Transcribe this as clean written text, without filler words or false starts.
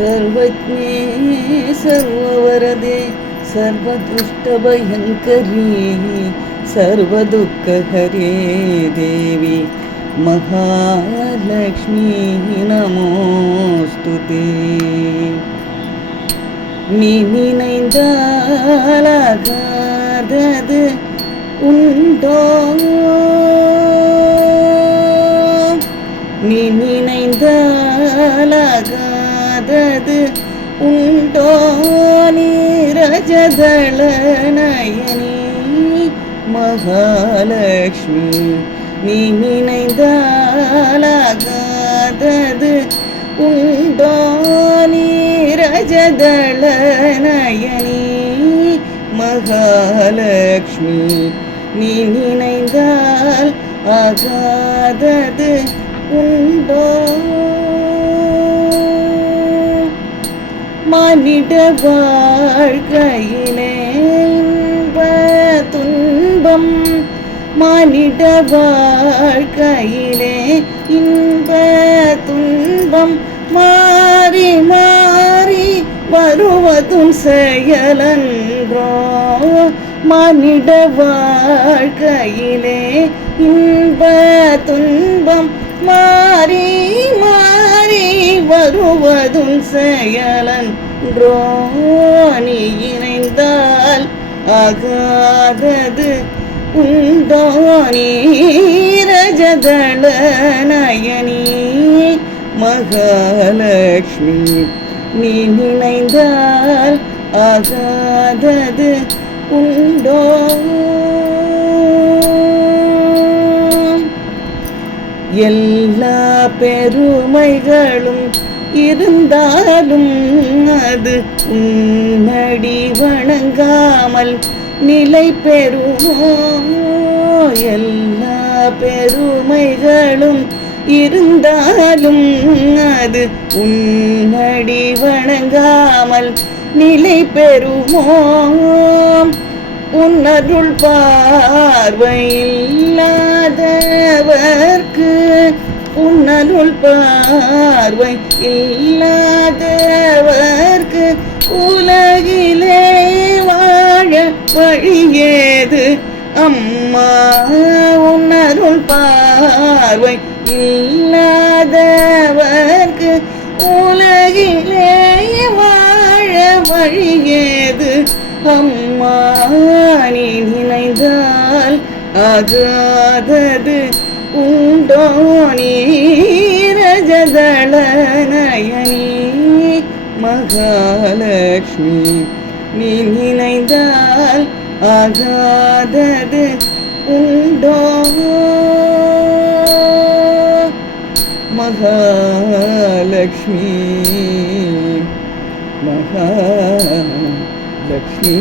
सर्वज्ञे सर्ववरदे सर्वदुष्टभयङ्करी सर्वदुःखहरे देवी महालक्ष्मी நமோஸ்துதே. நீ நினைந்தாலாகாதது உண்டோ, நீ நினைந்தாலாகாதது உண்டோ, நீரஜதள நயனி மகாலக்ஷ்மி. நீ நினைந்தாலாகாதது உண்டோ, நீரஜதள நயனி மகாலக்ஷ்மி. நீ நினைந்தால் ஆகாதது உண்டோ. மானிட வாழ்க்கையிலே இன்ப துன்பம், மானிட வாழ்க்கையிலே இன்ப துன்பம் மாறி மாறி வருவதும் செயலன்றோ. மானிட வாழ்க்கையிலே இன்ப துன்பம் மாறி மாறி வருவதும் செயலன்றோ. நீ இணைந்தால் ஆகாதது உண்டோ, நீரஜதள நயனி மகாலக்ஷ்மி. நீ நினைந்தால் ஆகாதது உண்டோ. எல்லா பெருமைகளும் இருந்தாலும் அது உன்னடி வணங்காமல் நிலை பெறுமோ. எல்லா பெருமைகளும் இருந்தாலும் அது உன்னடி வணங்காமல் நிலை பெறுமோ. உன்னருள் பார்வையில்லாதவர்க்கு, உன்னருள் பார்வை இல்லாதவர்க்கு உலகிலே வாழ வழியேது அம்மா. உன்னருள் பார்வை இல்லாதவர்க்கு உலகிலே வாழ வழியேது அம்மா. நீ நினைந்தால் ஆகாதது உண்டோ, நீரஜதள நயனி மகாலக்ஷ்மி. நீ நினைந்தால் ஆகாதது உண்டோ. மகாலக்ஷ்மி மகாலக்ஷ்மி.